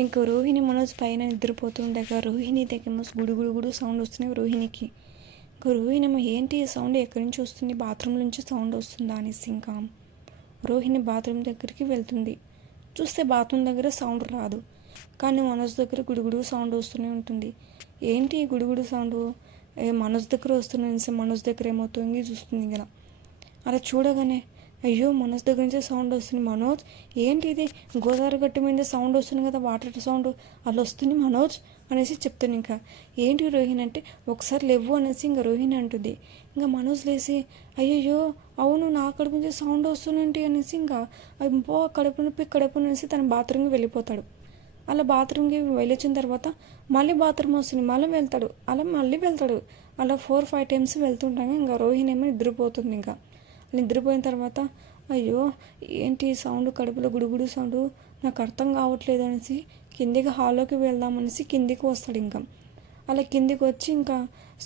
ఇంకో రోహిణి మనోజ్ పైన నిద్రపోతుండగా రోహిణి దగ్గర గుడుగుడు సౌండ్ వస్తున్నాయి రోహిణికి. ఇంకో రోహిణి ఏంటి సౌండ్ ఎక్కడి నుంచి వస్తుంది, బాత్రూమ్ నుంచి సౌండ్ వస్తుందా అనేసి ఇంకా రోహిణి బాత్రూమ్ దగ్గరికి వెళ్తుంది. చూస్తే బాత్రూమ్ దగ్గర సౌండ్ రాదు, కానీ మనోజ్ దగ్గర గుడుగుడు సౌండ్ వస్తూనే ఉంటుంది. ఏంటి గుడుగుడు సౌండ్ మనోజ్ దగ్గర వస్తున్నాయి, మనోజ్ దగ్గర ఏమో తొంగి చూస్తుంది. ఇలా అలా చూడగానే అయ్యో మనోజ్ దగ్గర నుంచి సౌండ్ వస్తుంది. మనోజ్ ఏంటి ఇది, గోదావరి గట్టు మీద సౌండ్ వస్తుంది కదా, వాటర్ సౌండ్ అలా వస్తుంది మనోజ్ అనేసి చెప్తాను. ఇంకా ఏంటి రోహిణి అంటే ఒకసారి లేవు అనేసి ఇంకా రోహిణి అంటుంది. ఇంకా మనోజ్ లేసి అయ్యయ్యో అవును నా కడుపు నుంచి సౌండ్ వస్తుందంటే అనేసి ఇంకా అబ్బో కడుపు అనేసి తన బాత్రూమ్కి వెళ్ళిపోతాడు. అలా బాత్రూమ్కి వెళ్ళొచ్చిన తర్వాత మళ్ళీ బాత్రూమ్ వస్తుంది, మళ్ళీ వెళ్తాడు. అలా 4-5 టైమ్స్ వెళ్తుంటాగా ఇంకా రోహిణి ఏమో నిద్రపోతుంది. ఇంకా నిద్రపోయిన తర్వాత అయ్యో ఏంటి సౌండ్, కడుపులో గుడుగుడు సౌండ్ నాకు అర్థం కావట్లేదు అనేసి కిందికి హాల్లోకి వెళ్దామనేసి కిందికి వస్తాడు. ఇంకా అలా కిందికి వచ్చి ఇంకా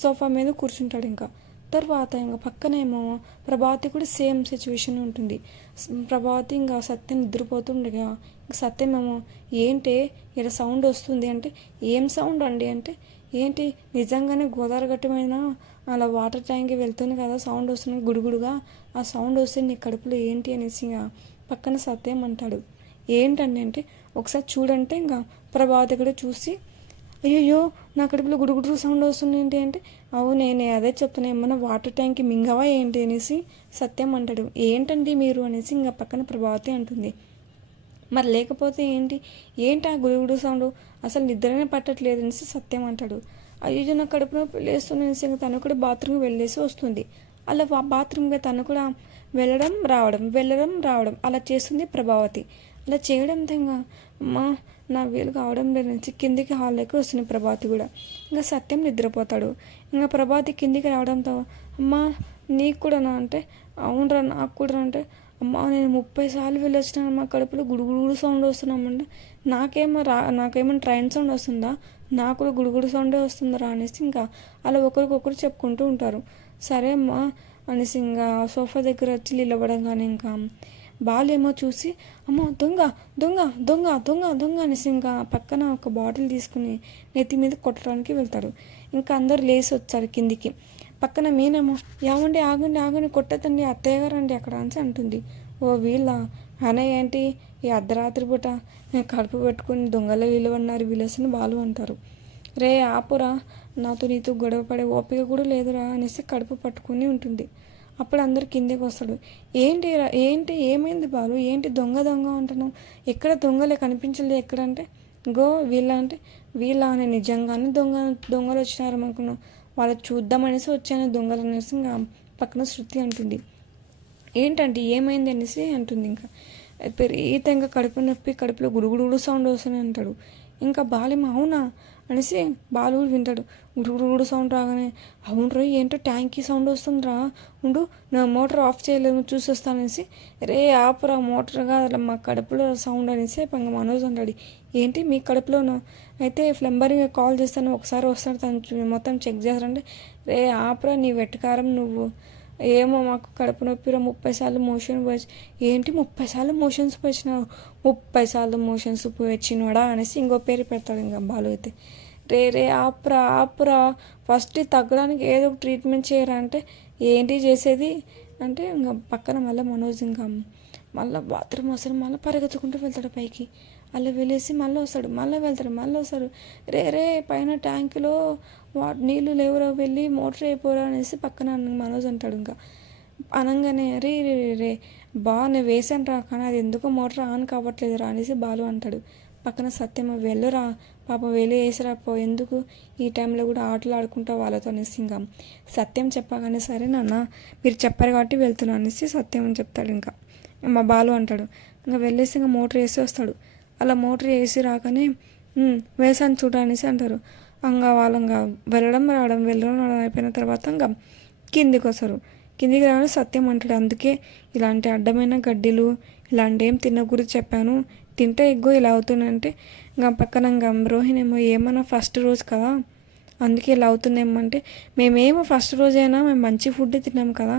సోఫా మీద కూర్చుంటాడు. ఇంకా తర్వాత ఇంకా పక్కనేమో ప్రభావతి కూడా సేమ్ సిచ్యువేషన్ ఉంటుంది. ప్రభావతి ఇంకా సత్యం నిద్రపోతుండగా సత్యమేమో ఏంటి ఇలా సౌండ్ వస్తుంది అంటే ఏం సౌండ్ అండి అంటే ఏంటి నిజంగానే గోదావరి గట్టమైన అలా వాటర్ ట్యాంక్కి వెళ్తుంది కదా, సౌండ్ వస్తుంది గుడుగుడుగా, ఆ సౌండ్ వస్తే నీ కడుపులో ఏంటి అనేసి ఇంకా పక్కన సత్యం అంటాడు. ఏంటండి అంటే ఒకసారి చూడంటే ఇంకా ప్రభావతి కూడా చూసి అయ్యయ్యో నా కడుపులో గుడుగుడు సౌండ్ వస్తుంది ఏంటి అంటే నేనే అదే చెప్తున్నా, ఏమన్నా వాటర్ ట్యాంక్కి మింగవా ఏంటి అనేసి సత్యం అంటాడు. ఏంటండి మీరు అనేసి ఇంకా పక్కన ప్రభావతి అంటుంది. మరి లేకపోతే ఏంటి ఆ గుడుగుడు సౌండ్, అసలు నిద్రనే పట్టట్లేదు అనేసి సత్యం అంటాడు. అయ్యో నా కడుపులో లేస్తుంది అనేసి ఇంకా తను కూడా బాత్రూమ్కి వెళ్ళేసి వస్తుంది. అలా బాత్రూమ్గా తను కూడా వెళ్ళడం రావడం అలా చేస్తుంది ప్రభావతి. అలా చేయడంతో ఇంకా అమ్మా నా వీలు కావడం లేదనేసి కిందికి హాల్లోకి వస్తుంది ప్రభావతి కూడా. ఇంకా సత్యం నిద్రపోతాడు. ఇంకా ప్రభావతి కిందికి రావడంతో అమ్మా నీకు కూడానా అంటే అవునరా నాకు కూడా అంటే అమ్మ నేను 30 సార్లు వెళ్ళొచ్చినాను, మా కడుపులో గుడుగుడు సౌండ్ వస్తున్నామంటే నాకేమో ట్రైన్ సౌండ్ వస్తుందా, నాకు కూడా గుడుగుడు సౌండే వస్తుందా అనేసి ఇంకా అలా ఒకరికొకరు చెప్పుకుంటూ ఉంటారు. సరే అమ్మా అనేసి ఇంకా సోఫా దగ్గర వచ్చి నిలబడంగానే ఇంకా బాలేమో చూసి అమ్మో దొంగ దొంగ దొంగ దొంగ దొంగ అనేసి ఇంకా పక్కన ఒక బాటిల్ తీసుకుని నెత్తి మీద కొట్టడానికి వెళ్తాడు. ఇంకా అందరు లేచి వచ్చారు కిందికి. పక్కన మీనేమో ఏమండి ఆగండి కొట్టద్దండి అత్తయ్య గారు అండి అక్కడ అని అంటుంది. ఓ వీళ్ళ అన్నయ్య ఏంటి ఈ అర్ధరాత్రి పూట కడుపు పెట్టుకుని దొంగల వీళ్ళవన్నారు వీళ్ళసని బాలు అంటారు. రే ఆపురా, నీతో గొడవ పడే ఓపిక కూడా లేదురా అనేసి కడుపు పట్టుకుని ఉంటుంది. అప్పుడు అందరు కిందికి వస్తాడు. ఏంటి ఏమైంది బాలు, ఏంటి దొంగ అంటున్నావు, ఎక్కడ దొంగలే కనిపించలేదు ఎక్కడంటే వీళ్ళ అని నిజంగానే దొంగలు వచ్చినారు అనుకున్నావు, వాళ్ళు చూద్దామనేసి వచ్చాను దొంగలు అనేసి ఇంకా పక్కన శృతి అంటుంది. ఏంటంటే ఏమైంది అనేసి అంటుంది. ఇంకా విపరీతంగా కడుపు నొప్పి, కడుపులో గుడుగుడు సౌండ్ వస్తుంది అంటాడు. ఇంకా బాలేమో అవునా అనేసి బాలు వింటాడు. గుడుగుడు సౌండ్ రాగానే అవును ఏంటో ట్యాంకీ సౌండ్ వస్తుందిరా, ఉండు నా మోటార్ ఆఫ్ చేయలేదు చూసొస్తానేసి రే ఆపురా మోటార్గా అలా మా కడుపులో సౌండ్ అనేసి ఇంకా మనోజ్ అంటాడు. ఏంటి మీ కడుపులోనో అయితే ప్లంబర్గా కాల్ చేస్తాను ఒకసారి వస్తాడు తను మొత్తం చెక్ చేస్తారంటే రే ఆపురా నీ వెటకారం నువ్వు, ఏమో మాకు కడుపు నొప్పిరా 30 సార్లు మోషన్ పోయి ఏంటి 30 సార్లు మోషన్స్ పోయినావు 30 సార్లు మోషన్స్ పోయిచ్చినవాడా అనేసి ఇంకో పేరు పెడతాడు. ఇంకా బాలు అయితే రే ఆపురా ఫస్ట్ తగ్గడానికి ఏదో ఒక ట్రీట్మెంట్ చేయరా అంటే ఏంటి చేసేది అంటే ఇంకా పక్కన మళ్ళీ మనోజ్ ఇంకా మళ్ళీ బాత్రూమ్ వస్తాడు, మళ్ళీ పరిగెత్తుకుంటూ వెళ్తాడు పైకి. అలా వెళ్ళేసి మళ్ళీ వస్తాడు. రే పైన ట్యాంకులో నీళ్ళు లేవురా వెళ్ళి మోటార్ అయిపోరా అనేసి పక్కన మనోజ్ అంటాడు. ఇంకా అనగానే రే నేను వేసాను రా కానీ అది ఎందుకో మోటార్ ఆన్ కావట్లేదు రా అనేసి బాలు అంటాడు. పక్కన సత్యం వెళ్ళురా పాపం వెళ్ళి వేసిరా ఎందుకు ఈ టైంలో కూడా ఆటలు ఆడుకుంటా వాళ్ళతో అనేసి ఇంకా సత్యం చెప్పగానే సరే నాన్న మీరు చెప్పారు కాబట్టి వెళ్తున్నాను అనేసి సత్యం అని చెప్తాడు. ఇంకా మా బాలు అంటాడు. ఇంకా వెళ్ళేసి ఇంకా మోటార్ వేసి వస్తాడు. అలా మోటార్ వేసి రాగానే వేసాను చూడ అనేసి అంటారు. ఇంకా వాళ్ళంగా వెళ్ళడం రావడం అయిపోయిన తర్వాత ఇంకా కిందికి వస్తారు. కిందికి రాగానే సత్యం అంటాడు. అందుకే ఇలాంటి అడ్డమైన గడ్డిలు ఇలాంటి ఏం తినకూడదు చెప్పాను, తింటే ఎగ్గో ఇలా అవుతుందంటే ఇంకా పక్కన ఇంకా రోహిణి ఏమన్నా ఫస్ట్ రోజు కదా అందుకే ఇలా అవుతుందేమో అంటే మేమేమో ఫస్ట్ రోజైనా మేము మంచి ఫుడ్ తిన్నాం కదా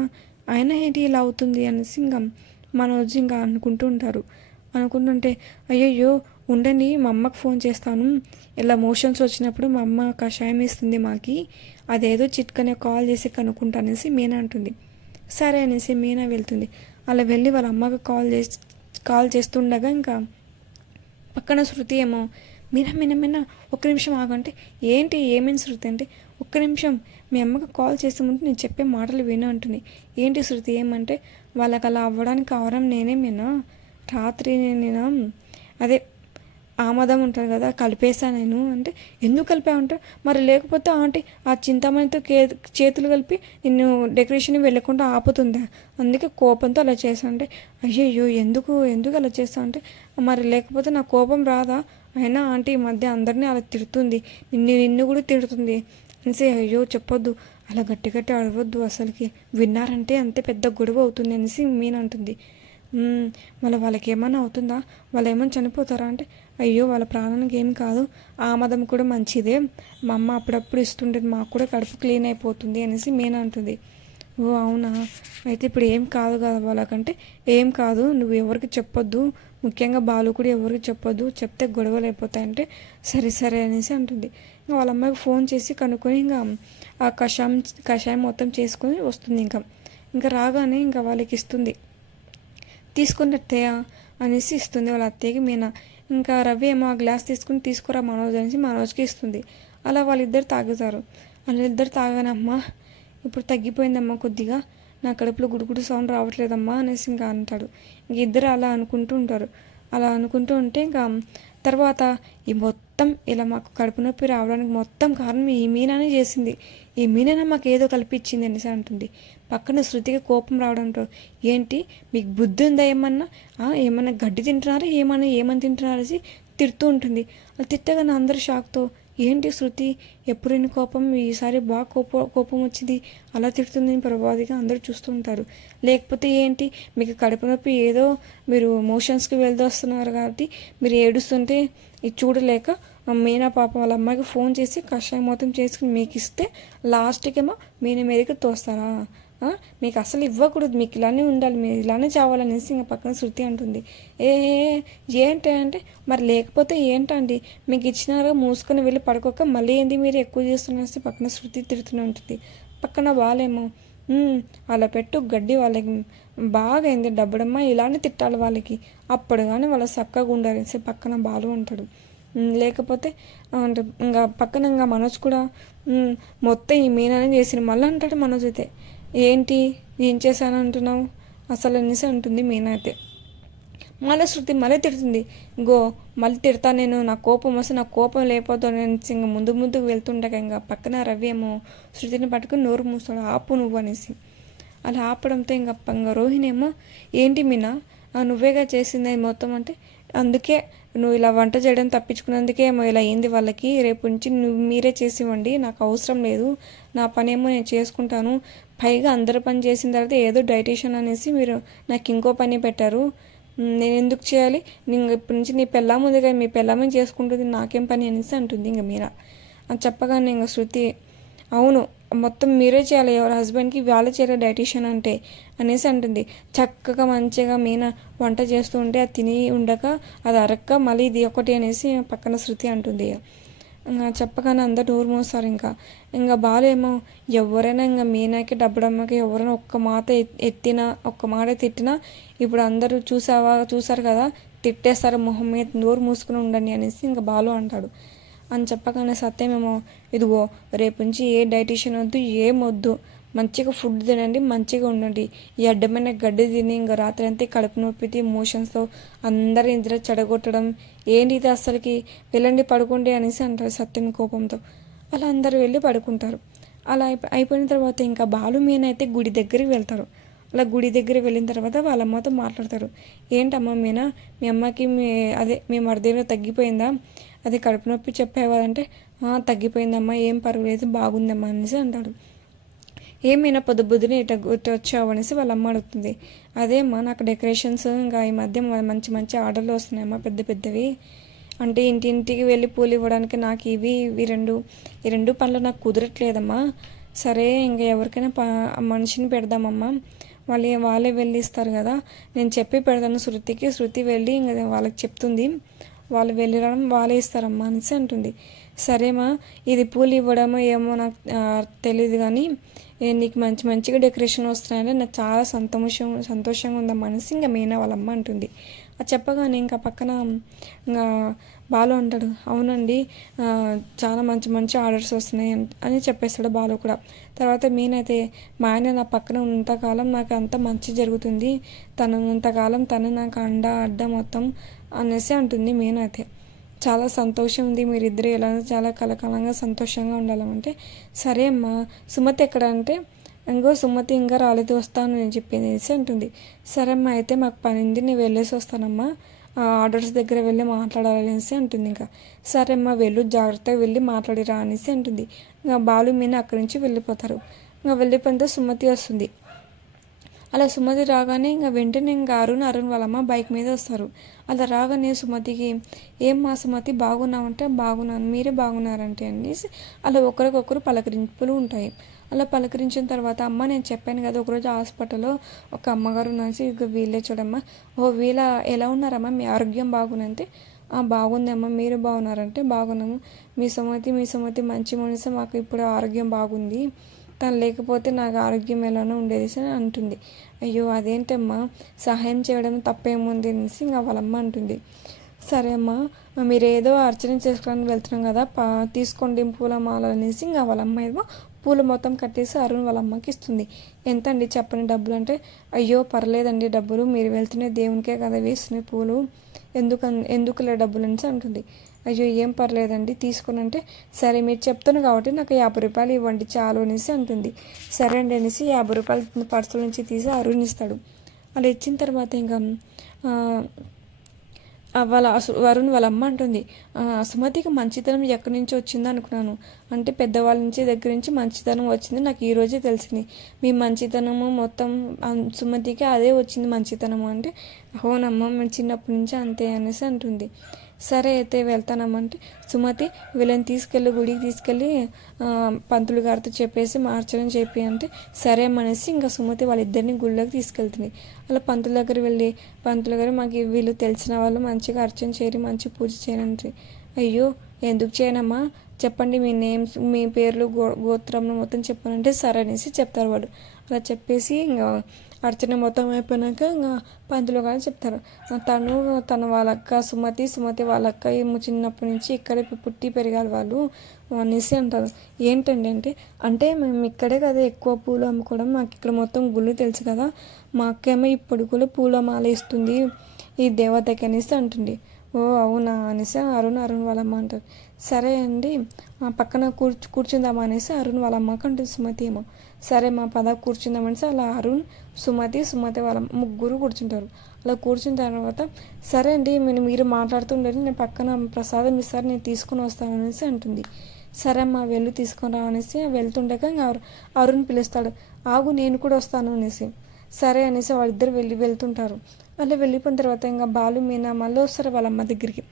అయినా ఏంటి ఇలా అవుతుంది అనేసి ఇంకా మనోజ్ ఇంకా అనుకుంటుంటారు. అనుకుంటుంటే అయ్యయ్యో ఉండండి మా అమ్మకు ఫోన్ చేస్తాను, ఇలా మోషన్స్ వచ్చినప్పుడు మా అమ్మ కషాయం ఇస్తుంది మాకి, అదేదో చిట్కనే కాల్ చేసి కనుక్కుంటా అనేసి మీనా అంటుంది. సరే అనేసి మీనా వెళ్తుంది. అలా వెళ్ళి వాళ్ళ అమ్మకు కాల్ చేస్తుండగా ఇంకా పక్కన శృతి ఏమో మీనా మీనా మీనా ఒక్క నిమిషం ఆగంటే, ఏంటి ఏమైనా శృతి అంటే, ఒక్క నిమిషం మీ అమ్మకి కాల్ చేస్తామంటే నేను చెప్పే మాటలు విను అంటుంది. ఏంటి శృతి ఏమంటే, వాళ్ళకి అలా అవ్వడానికి కావడం నేనే మీనా, రాత్రి నేను అదే ఆమదం ఉంటుంది కదా కలిపేసా నేను అంటే, ఎందుకు కలిపా ఉంటా, మరి లేకపోతే ఆంటీ ఆ చింతామణితో చేతులు కలిపి నిన్ను డెకరేషన్ వెళ్ళకుండా ఆపుతుందా, అందుకే కోపంతో అలా చేసా అంటే, అయ్యయ్యో ఎందుకు ఎందుకు అలా చేస్తా అంటే, మరి లేకపోతే నా కోపం రాదా, అయినా ఆంటీ ఈ మధ్య అందరినీ అలా తిడుతుంది, నిన్ను కూడా తిడుతుంది అనేసి, అయ్యో చెప్పొద్దు అలా గట్టి గట్టి అడవద్దు, అసలుకి విన్నారంటే అంతే పెద్ద గొడవ అవుతుంది అనేసి మీనా అంటుంది. మళ్ళీ వాళ్ళకి ఏమైనా అవుతుందా, వాళ్ళు ఏమైనా చనిపోతారా అంటే, అయ్యో వాళ్ళ ప్రాణానికి ఏం కాదు, ఆమదం కూడా మంచిదే, మా అమ్మ అప్పుడప్పుడు ఇస్తుండేది, మాకు కూడా కడుపు క్లీన్ అయిపోతుంది అనేసి మీనా అంటుంది. ఓ అవునా, అయితే ఇప్పుడు ఏం కాదు కదా వాళ్ళకంటే, ఏం కాదు నువ్వు ఎవరికి చెప్పొద్దు, ముఖ్యంగా బాలు కూడా ఎవరికి చెప్పొద్దు, చెప్తే గొడవలు అయిపోతాయంటే, సరే సరే అనేసి అంటుంది. ఇంకా వాళ్ళ అమ్మాయికి ఫోన్ చేసి కనుక్కొని ఇంకా ఆ కషాయం మొత్తం చేసుకొని వస్తుంది. ఇంకా రాగానే ఇంకా వాళ్ళకి ఇస్తుంది, తీసుకుని అత్తయ్య అనేసి ఇస్తుంది వాళ్ళ అత్తయ్యకి మీనా. ఇంకా రవి ఏమో ఆ గ్లాస్ తీసుకురా మనోజ్ అనేసి మనోజ్కి ఇస్తుంది. అలా వాళ్ళిద్దరు తాగుతారు. వాళ్ళిద్దరు తాగానే, అమ్మా ఇప్పుడు తగ్గిపోయిందమ్మా కొద్దిగా, నా కడుపులో గుడుగుడు సౌండ్ రావట్లేదమ్మా అనేసి ఇంకా అంటాడు. ఇంక ఇద్దరు అలా అనుకుంటూ ఉంటారు. అలా అనుకుంటూ ఉంటే ఇంకా తర్వాత ఈ మొత్తం ఇలా మాకు కడుపు నొప్పి రావడానికి మొత్తం కారణం ఈ మీనానే చేసింది, ఈ మీనానే మాకు ఏదో కల్పించింది అనేసి అంటుంది. పక్కన శృతికి కోపం రావడంతో, ఏంటి మీకు బుద్ధి ఉందా ఏమన్నా గడ్డి తింటున్నారా, ఏమని తింటున్నారనేసి తిడుతూ ఉంటుంది. అది తిట్టగానే అందరూ షాక్తో, ఏంటి శృతి ఎప్పుడైనా కోపం, ఈసారి బాగా కోపం వచ్చింది, అలా తిడుతుంది ప్రభావిగా అందరూ చూస్తూ ఉంటారు. లేకపోతే ఏంటి మీకు కడుపు నొప్పి, ఏదో మీరు మోషన్స్కి వస్తున్నారు కాబట్టి మీరు ఏడుస్తుంటే ఇది చూడలేక మీనా పాప వాళ్ళ అమ్మాయికి ఫోన్ చేసి కషాయం మొత్తం చేసుకుని మీకు ఇస్తే లాస్ట్కేమో మీన మీదకి తోస్తారా, మీకు అసలు ఇవ్వకూడదు, మీకు ఇలానే ఉండాలి, మీరు ఇలానే చావాలనేసి ఇంకా పక్కన శృతి అంటుంది. ఏంటి అంటే, మరి లేకపోతే ఏంటండి మీకు ఇచ్చినారో మూసుకొని వెళ్ళి పడుకోక మళ్ళీ ఏంది మీరు ఎక్కువ చేస్తున్నా పక్కన శృతి తిడుతూనే ఉంటుంది. పక్కన వాళ్ళేమో అలా పెట్టు గడ్డి, వాళ్ళకి బాగా అయింది డబ్బడమ్మా, ఇలానే తిట్టాలి వాళ్ళకి, అప్పుడు కానీ వాళ్ళ చక్కగా ఉండాలనేసి పక్కన బాలు అంటాడు. లేకపోతే అంటే ఇంకా పక్కన ఇంకా మనోజ్ కూడా మొత్తం ఈ మీనానే చేసిన మళ్ళీ అంటాడు మనోజ్ అయితే, ఏంటి ఏం చేశాను అంటున్నావు అసలు అనేసి అంటుంది మీనా అయితే. మళ్ళీ శృతి మళ్ళీ తిడుతుంది, మళ్ళీ తిడతా నేను, నా కోపం వస్తే నా కోపం లేకపోతాను అనేసి ఇంకా ముందుకు వెళ్తుండగా ఇంకా పక్కన రవి ఏమో శృతిని పట్టుకుని నోరు మూస్తాడు, ఆపు నువ్వు అనేసి. అలా ఆపడంతో ఇంకా రోహిణి ఏమో, ఏంటి మీనా నువ్వేగా చేసింది మొత్తం అంటే, అందుకే నువ్వు ఇలా వంట చేయడం తప్పించుకున్నందుకే ఏమో ఇలా అయింది వాళ్ళకి, రేపు నుంచి మీరే చేసివ్వండి, నాకు అవసరం లేదు, నా పని ఏమో నేను చేసుకుంటాను, పైగా అందరు పని చేసిన తర్వాత ఏదో డైటీషియన్ అనేసి మీరు నాకు ఇంకో పని పెట్టారు, నేను ఎందుకు చేయాలి, నేను ఇప్పటి నుంచి నీ పెళ్ళాం ఉంది కదా, మీ పెళ్ళామని చేసుకుంటుంది, నాకేం పని అనేసి అంటుంది ఇంకా మీరా. అని చెప్పగానే ఇంకా శృతి, అవును మొత్తం మీరే చేయాలి, ఎవరి హస్బెండ్కి వాళ్ళే చేయాలి డైటీషియన్ అంటే అనేసి అంటుంది. చక్కగా మంచిగా మీనా వంట చేస్తూ ఉంటే అది తిని ఉండక అది అరక్క మళ్ళీ ఇది ఒకటి అనేసి పక్కన శృతి అంటుంది. చెప్పగానే అందరు నోరు మోస్తారు. ఇంకా బాలేమో ఎవరైనా ఇంకా మీనాకి డబ్బడమ్మకి ఎవరైనా ఒక్క మాట తిట్టినా ఇప్పుడు అందరూ చూసారు కదా తిట్టేస్తారు, మొహం మీద నోరు మూసుకుని ఉండండి అనేసి ఇంకా బాలు అంటాడు. అని చెప్పగానే సత్యమేమో, ఇదిగో రేపు నుంచి ఏ డైటీషియన్ వద్దు, ఏమొద్దు, మంచిగా ఫుడ్ తినండి, మంచిగా ఉండండి, ఈ అడ్డమైన గడ్డి తిని ఇంకా రాత్రి అంతా కడుపు నొప్పితి మోషన్స్తో అందరూ ఇంద్ర చెడగొట్టడం ఏంటి ఇది అసలుకి, వెళ్ళండి పడుకోండి అనేసి అంటారు సత్యం కోపంతో. అలా అందరూ వెళ్ళి పడుకుంటారు. అలా అయిపోయిన తర్వాత ఇంకా బాలు మీనైతే గుడి దగ్గరికి వెళ్తారు. అలా గుడి దగ్గర వెళ్ళిన తర్వాత వాళ్ళ అమ్మతో మాట్లాడతారు. ఏంటమ్మా మీనా, మీ అమ్మకి మీ మరిదేలో తగ్గిపోయిందా, అది కడుపు నొప్పి చెప్పేవాళ్ళంటే తగ్గిపోయిందమ్మా, ఏం పర్వాలేదు, బాగుందమ్మా అనేసి అంటాడు. ఏమైనా పొద్దుని ఇట వచ్చావు అనేసి వాళ్ళ అమ్మ అడుగుతుంది. అదేమ్మా నాకు డెకరేషన్స్ ఇంకా ఈ మధ్య మంచి మంచి ఆర్డర్లు వస్తున్నాయమ్మా పెద్ద పెద్దవి, అంటే ఇంటింటికి వెళ్ళి పూలు ఇవ్వడానికి నాకు ఈ రెండు పనులు నాకు కుదరట్లేదమ్మా, సరే ఇంకా ఎవరికైనా మనిషిని పెడదామమ్మా, వాళ్ళే వెళ్ళి ఇస్తారు కదా, నేను చెప్పి పెడతాను శృతి వెళ్ళి ఇంకా వాళ్ళకి చెప్తుంది, వాళ్ళు వెళ్ళి రావడం వాళ్ళే ఇస్తారమ్మా అనేసి అంటుంది. సరేమా, ఇది పూలు ఇవ్వడమో ఏమో నాకు తెలియదు కానీ నీకు మంచిగా డెకరేషన్ వస్తున్నాయంటే నాకు చాలా సంతోషంగా ఉందమ్మా అనేసి ఇంకా మీనా వాళ్ళమ్మ అంటుంది. అది చెప్పగానే ఇంకా పక్కన ఇంకా బాలు అంటాడు, అవునండి చాలా మంచి ఆర్డర్స్ వస్తున్నాయి అని చెప్పేస్తాడు బాలు కూడా. తర్వాత మీనైతే మా ఆయన నా పక్కన ఉన్నంతకాలం నాకు అంత మంచి జరుగుతుంది, తను ఉన్నంతకాలం తను నాకు అడ్డ మొత్తం అనేసి అంటుంది. మీనైతే చాలా సంతోషం ఉంది, మీరిద్దరు ఎలా చాలా కలకాలంగా సంతోషంగా ఉండాలంటే. సరే అమ్మా, సుమతి ఎక్కడ అంటే ఇంకో సుమతి ఇంకా రాలేదు, వస్తాను నేను చెప్పేసి అంటుంది. సరే అమ్మా, అయితే మాకు పని ఉంది, నేను వెళ్ళేసి వస్తానమ్మా, ఆర్డర్స్ దగ్గర వెళ్ళి మాట్లాడాలనేసి అంటుంది. ఇంకా సరే అమ్మా వెళ్ళు, జాగ్రత్తగా వెళ్ళి మాట్లాడిరా అనేసి అంటుంది. ఇంకా బాలు మీన అక్కడి నుంచి వెళ్ళిపోతారు. ఇంకా వెళ్ళిపోయిన సుమతి వస్తుంది. అలా సుమతి రాగానే ఇంకా వెంటనే ఇంకా అరుణ్ వాళ్ళమ్మ బైక్ మీద వస్తారు. అలా రాగానే సుమతికి, ఏం మా సుమతి బాగున్నామంటే బాగున్నాను, మీరే బాగున్నారంటే అనేసి అలా ఒకరికొకరు పలకరింపులు ఉంటాయి. అలా పలకరించిన తర్వాత, అమ్మ నేను చెప్పాను కదా ఒకరోజు హాస్పిటల్లో ఒక అమ్మగారు ఉన్నసి ఇక వీళ్ళే చూడమ్మా, వీళ్ళ ఎలా ఉన్నారమ్మా, మీ ఆరోగ్యం బాగుందంటే బాగుందమ్మా, మీరు బాగున్నారంటే బాగున్నాము, మీ సుమతి మంచి మనసు, మాకు ఇప్పుడు ఆరోగ్యం బాగుంది, తను లేకపోతే నాకు ఆరోగ్యం ఎలానో ఉండేది అని అంటుంది. అయ్యో అదేంటమ్మా, సహాయం చేయడం తప్పేముంది అనేసి ఇంకా వాళ్ళమ్మ అంటుంది. సరే అమ్మా, మీరు ఏదో అర్చన చేసుకోవడానికి వెళ్తున్నాం కదా, తీసుకోండి పూలమాల అనేసి ఇంకా వాళ్ళమ్మ ఏమో పూలు మొత్తం కట్టేసి అరుణ్ వాళ్ళమ్మకి ఇస్తుంది. ఎంత అండి చెప్పండి డబ్బులు అంటే, అయ్యో పర్లేదండి డబ్బులు, మీరు వెళ్తున్న దేవునికే కదా వేస్తున్నాయి పూలు, ఎందుకులే డబ్బులు అనేసి అంటుంది. అయ్యో ఏం పర్లేదండి తీసుకుని అంటే, సరే మీరు చెప్తాను కాబట్టి నాకు 50 రూపాయలు ఇవ్వండి చాలు అనేసి అంటుంది. సరే అండి అనేసి 50 రూపాయలు పర్సుల నుంచి తీసి అరుణ్ ఇస్తాడు. అలా ఇచ్చిన తర్వాత ఇంకా వరుణ్ వాళ్ళ అమ్మ అంటుంది, సుమతికి మంచితనం ఎక్కడి నుంచి వచ్చిందో అనుకున్నాను, అంటే పెద్దవాళ్ళ నుంచి దగ్గర నుంచి మంచితనం వచ్చింది, నాకు ఈరోజే తెలిసింది, మీ మంచితనము మొత్తం సుమతికి అదే వచ్చింది మంచితనము అంటే, అవునమ్మ మేము చిన్నప్పటి నుంచి అంతే అనేసి అంటుంది. సరే అయితే వెళ్తానమ్మంటే, సుమతి వీళ్ళని తీసుకెళ్ళి గుడికి తీసుకెళ్ళి పంతులు గారితో చెప్పేసి మార్చడం చెప్పి అంటే, సరే అనేసి ఇంకా సుమతి వాళ్ళిద్దరిని గుళ్ళకి తీసుకెళ్తుంది. అలా పంతుల దగ్గర వెళ్ళి, పంతులు గారు మాకు వీళ్ళు తెలిసిన వాళ్ళు మంచిగా అర్చన చేయరు, మంచి పూజ చేయనంటే, అయ్యో ఎందుకు చేయనమ్మా చెప్పండి, మీ నేమ్స్ మీ పేర్లు గోత్రం మొత్తం చెప్పానంటే సరే అనేసి చెప్తారు వాళ్ళు. అలా చెప్పేసి ఇంకా అర్చన మొత్తం అయిపోయినాక ఇంకా పంతులు కానీ చెప్తారు, తన వాళ్ళక్క సుమతి వాళ్ళక్క చిన్నప్పటి నుంచి ఇక్కడే పుట్టి పెరిగారు వాళ్ళు అనేసి అంటారు. ఏంటండి అంటే మేము ఇక్కడే కదా ఎక్కువ పూలు అమ్ముకోవడం, మాకు ఇక్కడ మొత్తం గుళ్ళు తెలుసు కదా, మా అక్కేమో ఇప్పుడు కూడా పూలమాల ఇస్తుంది ఈ దేవతకి అనేసి అంటుంది. ఓ అవునా అనేసి అరుణ్ వాళ్ళమ్మ అంటారు. సరే అండి పక్కన కూర్చుందామా అనేసి అరుణ్ వాళ్ళ అమ్మకి అంటుంది సుమతి ఏమో. సరే మా పద కూర్చుందామనేసి అలా అరుణ్ సుమతి వాళ్ళ ముగ్గురు కూర్చుంటారు. అలా కూర్చున్న తర్వాత, సరే అండి మీరు మాట్లాడుతుండేది, నేను పక్కన ప్రసాదం ఇస్తారు నేను తీసుకొని వస్తాను అనేసి అంటుంది. సరే అమ్మా వెళ్ళి తీసుకొని రా అనేసి వెళ్తుండగా ఇంకా అరుణ్ పిలుస్తాడు, ఆగు నేను కూడా వస్తాను అనేసి. సరే అనేసి వాళ్ళిద్దరు వెళ్తుంటారు. మళ్ళీ వెళ్ళిపోయిన తర్వాత ఇంకా బాలు మీనా మళ్ళీ వస్తారు వాళ్ళ అమ్మ దగ్గరికి.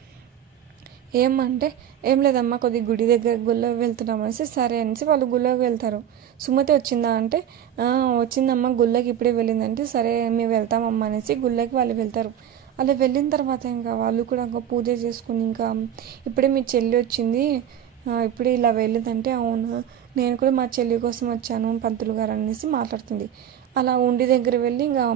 ఏమంటే, ఏం లేదమ్మా కొద్దిగా గుడి దగ్గర గుళ్ళో వెళ్తున్నాం అనేసి. సరే అనేసి వాళ్ళు గుళ్ళోకి వెళ్తారు. సుమతి వచ్చిందా అంటే, వచ్చిందమ్మా గుళ్ళకి ఇప్పుడే వెళ్ళిందంటే, సరే మేము వెళ్తామమ్మా అనేసి గుళ్ళకి వాళ్ళు వెళ్తారు. అలా వెళ్ళిన తర్వాత ఇంకా వాళ్ళు కూడా ఇంకా పూజ చేసుకుని, ఇంకా ఇప్పుడే మీ చెల్లి వచ్చింది, ఇప్పుడే ఇలా వెళ్ళిందంటే, అవును నేను కూడా మా చెల్లి కోసం వచ్చాను పంతులు గారు అనేసి మాట్లాడుతుంది. అలా ఉండి దగ్గర వెళ్ళి ఇంకా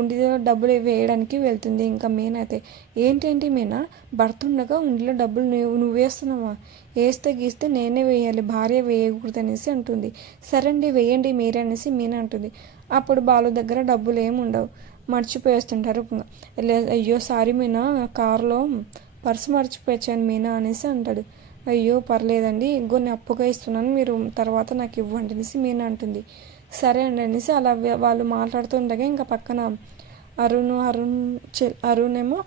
ఉండిలో డబ్బులు వేయడానికి వెళ్తుంది. ఇంకా మీనా అయితే, ఏంటేంటి మీనా భర్త ఉండగా ఉండిలో డబ్బులు నువ్వు వేస్తున్నావా, వేస్తే గీస్తే నేనే వేయాలి, భార్య వేయకూడదు అనేసి అంటుంది. సరే అండి వేయండి మీరే అనేసి మీనా అంటుంది. అప్పుడు బాలు దగ్గర డబ్బులు ఏమి ఉండవు, మర్చిపోయేస్తుంటారు. అయ్యో సారీ మీనా, కారులో పర్సు మర్చిపోయాను మీనా అనేసి అంటాడు. అయ్యో పర్లేదండి ఇంకొన్ని అప్పుగా ఇస్తున్నాను, మీరు తర్వాత నాకు ఇవ్వండి అనేసి మీనా అంటుంది. సరే అండి అనేసి అలా వాళ్ళు మాట్లాడుతుండగా ఇంకా పక్కన అరుణ్ ఏమో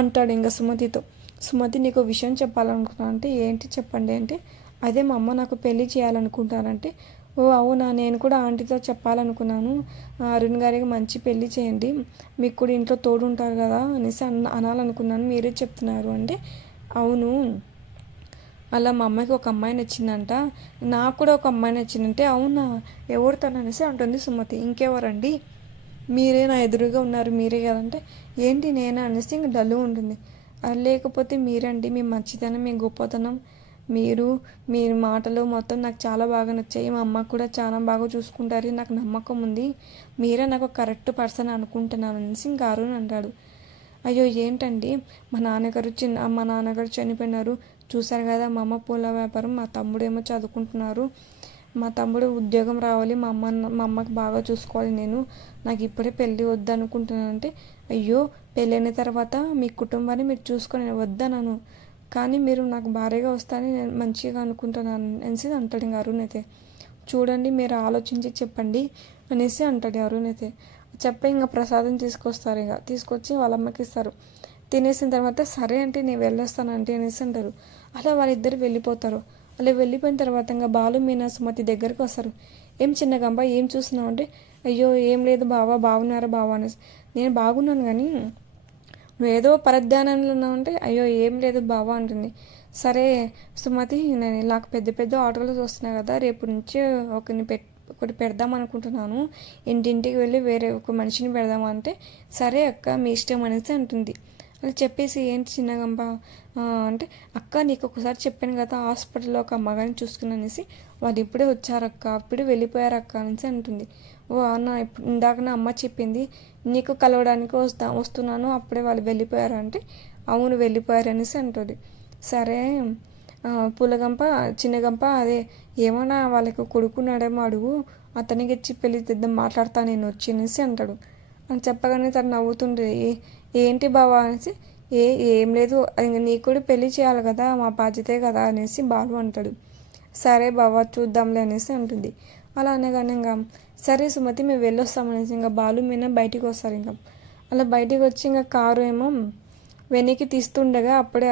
అంటాడు ఇంకా సుమతితో, సుమతి నీకు విషయం చెప్పాలనుకున్నా అంటే, ఏంటి చెప్పండి అంటే, అదే మా అమ్మ నాకు పెళ్ళి చేయాలనుకుంటానంటే, ఓ అవునా నేను కూడా ఆంటీతో చెప్పాలనుకున్నాను, అరుణ్ గారికి మంచి పెళ్ళి చేయండి, మీకు కూడా ఇంట్లో తోడు ఉంటారు కదా అనేసి అనాలనుకున్నాను, మీరే చెప్తున్నారు అంటే, అవును అలా మా అమ్మాయికి ఒక అమ్మాయి నచ్చిందంట, నాకు కూడా ఒక అమ్మాయి నచ్చిందంటే, అవునా ఎవరు తను అనేసి అంటుంది సుమతి. ఇంకెవరండి, మీరే నా ఎదురుగా ఉన్నారు మీరే కదంటే, ఏంటి నేనా అనేసి ఇంక డల్లు ఉంటుంది. లేకపోతే మీరండి, మీ మంచితనం, మీ గొప్పతనం, మీరు మీరు మాటలు మొత్తం నాకు చాలా బాగా నచ్చాయి. మా అమ్మ కూడా చాలా బాగా చూసుకుంటారు, నాకు నమ్మకం ఉంది. మీరే నాకు కరెక్ట్ పర్సన్ అనుకుంటున్నాను అనేసి ఇంకా అరుణ్ అంటాడు. అయ్యో ఏంటండి, మా నాన్నగారు చనిపోయినారు, చూశారు కదా, మా అమ్మ పూల వ్యాపారం, మా తమ్ముడేమో చదువుకుంటున్నారు, మా తమ్ముడు ఉద్యోగం రావాలి, మా అమ్మకి బాగా చూసుకోవాలి, నాకు ఇప్పుడే పెళ్ళి వద్దనుకుంటున్నానంటే, అయ్యో పెళ్ళైన తర్వాత మీ కుటుంబాన్ని మీరు చూసుకొని నేను వద్దనను, కానీ మీరు నాకు భార్యగా వస్తానని నేను మంచిగా అనుకుంటున్నాను అనేసి అంటాడు ఇంకా అరుణ్ అయితే. చూడండి మీరు ఆలోచించి చెప్పండి అనేసి అంటాడు అరుణ్ అయితే. చెప్పి ఇంకా ప్రసాదం తీసుకొస్తారు, ఇక తీసుకొచ్చి వాళ్ళ అమ్మకి ఇస్తారు. తినేసిన తర్వాత సరే అంటే నేను వెళ్ళొస్తాను అంటే అనేసి అంటారు. అలా వాళ్ళిద్దరు వెళ్ళిపోతారు. అలా వెళ్ళిపోయిన తర్వాత ఇంకా బాలు మీనా సుమతి దగ్గరికి వస్తారు. ఏం చిన్నగంబ ఏం చూస్తున్నావు అంటే, అయ్యో ఏం లేదు బావా, బాగున్నారా బావా అనేసి. నేను బాగున్నాను కానీ నువ్వు ఏదో పరధ్యానంలో ఉన్నావు అంటే, అయ్యో ఏం లేదు బావా అంటుంది. సరే సుమతి, నేను నాకు పెద్ద పెద్ద ఆర్డర్లు వస్తున్నాయి కదా, రేపు నుంచి ఒకటి పెడదాం అనుకుంటున్నాను, ఇంటింటికి వెళ్ళి వేరే ఒక మనిషిని పెడదామంటే, సరే అక్క మీ ఇష్టం అనేసి అంటుంది. అలా చెప్పేసి ఏంటి చిన్నగంప అంటే, అక్క నీకు ఒకసారి చెప్పాను కదా హాస్పిటల్లో ఒక అమ్మగారిని చూసుకుని అనేసి, వాళ్ళు ఇప్పుడే వచ్చారక్క, అప్పుడే వెళ్ళిపోయారు అక్క అనేసి అంటుంది. ఓ అన్న ఇందాక నా అమ్మ చెప్పింది, నీకు కలవడానికి వస్తున్నాను, అప్పుడే వాళ్ళు వెళ్ళిపోయారు అంటే, అవును వెళ్ళిపోయారు అనేసి అంటుంది. సరే పూలగంప చిన్నగంప అదే ఏమన్నా వాళ్ళకి కొడుకున్నాడేమో అడుగు, అతనికి ఇచ్చి పెళ్ళి తెద్దాం, మాట్లాడతా నేను వచ్చి అనేసి అంటాడు. అని చెప్పగానే తను నవ్వుతుండే, ఏంటి బావా అనేసి, ఏం లేదు, నీకు కూడా పెళ్ళి చేయాలి కదా, మా బాధ్యతే కదా అనేసి బాలు అంటాడు. సరే బావా చూద్దాంలే అనేసి అంటుంది. అలా అనగానే ఇంకా సరే సుమతి మేము వెళ్ళొస్తామనేసి ఇంకా బాలు మీద బయటికి వస్తారు. ఇంకా అలా బయటికి వచ్చి ఇంకా కారు ఏమో వెనక్కి తీస్తుండగా అప్పుడే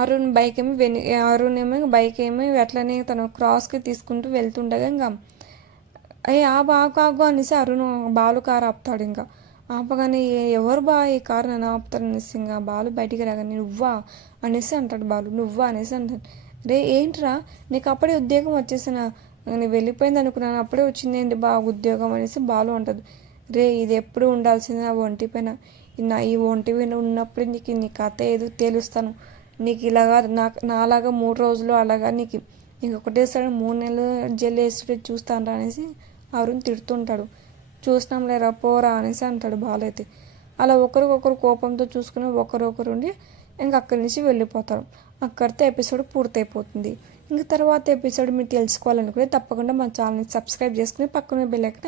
అరుణ్ బైక్ ఏమో అట్లనే తను క్రాస్కి తీసుకుంటూ వెళ్తుండగా ఇంకా ఆగు అనేసి అరుణ్ బాలు కారు ఆపుతాడు. ఇంకా ఆపగానే ఎవరు ఈ కారు నన్ను ఆపుతారు అనేసి ఇంకా బాలు బయటికి రాగానే నువ్వా అనేసి అంటాడు బాలు. నువ్వా అనేసి అంటాడు. రే ఏంట్రా నీకు అప్పుడే ఉద్యోగం వచ్చేసిన, నేను వెళ్ళిపోయింది అనుకున్నాను, అప్పుడే వచ్చింది ఏంటి బాగా ఉద్యోగం అనేసి బాలు అంటాడు. రే ఇది ఎప్పుడు ఉండాల్సింది నా ఒంటి పైన, ఈ ఒంటి పైన ఉన్నప్పుడు నీ కథ ఏదో తేలుస్తాను, నీకు ఇలాగా నాలాగా 3 రోజులు అలాగా నీకు ఒకటేసారి 3 నెలలు జైలు వేసి చూస్తాను అనేసి అరుణ్ తిడుతుంటాడు. చూసినాం లేరా పోరా అనేసి అంటాడు బాలు అయితే. అలా ఒకరికొకరు కోపంతో చూసుకుని ఒకరొకరు ఉండి ఇంక అక్కడి నుంచి వెళ్ళిపోతారు. అక్కడితో ఎపిసోడ్ పూర్తయిపోతుంది. ఇంక తర్వాత ఎపిసోడ్ మీరు తెలుసుకోవాలనుకుంటే తప్పకుండా మా ఛానల్ని సబ్స్క్రైబ్ చేసుకుని పక్కన బెల్ ఐకాన్